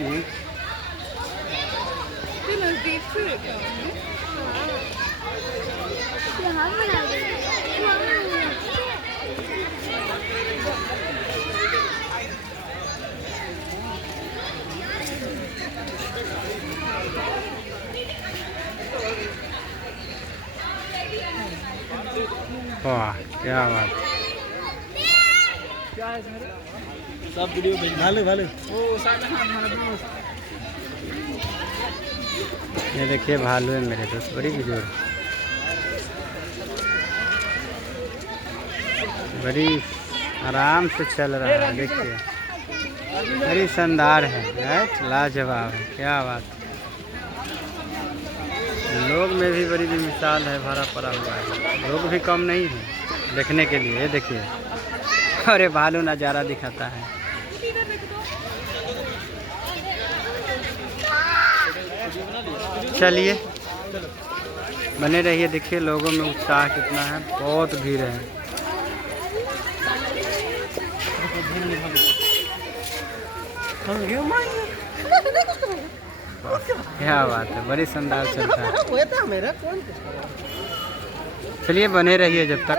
Det नज़दीक से देखा हमने। यहाँ बना दे। वाह क्या बात। क्या है इसमें? सब वीडियो भाले भाले वो साथ में ये देखिए भालू है मेरे दोस्त, बड़ी बुजुर्ग, बड़ी आराम से चल रहा है। देखिए बड़ी शानदार है, लाजवाब है, क्या बात। लोग में भी बड़ी मिसाल है, भरा पड़ा हुआ है, लोग भी कम नहीं है देखने के लिए। ये देखिए अरे भालू नज़ारा दिखाता है। चलिए बने रहिए, देखिए लोगों में उत्साह कितना है, बहुत भीड़ है। क्या बात है, बड़ी शानदार चलता है। चलिए बने रहिए जब तक।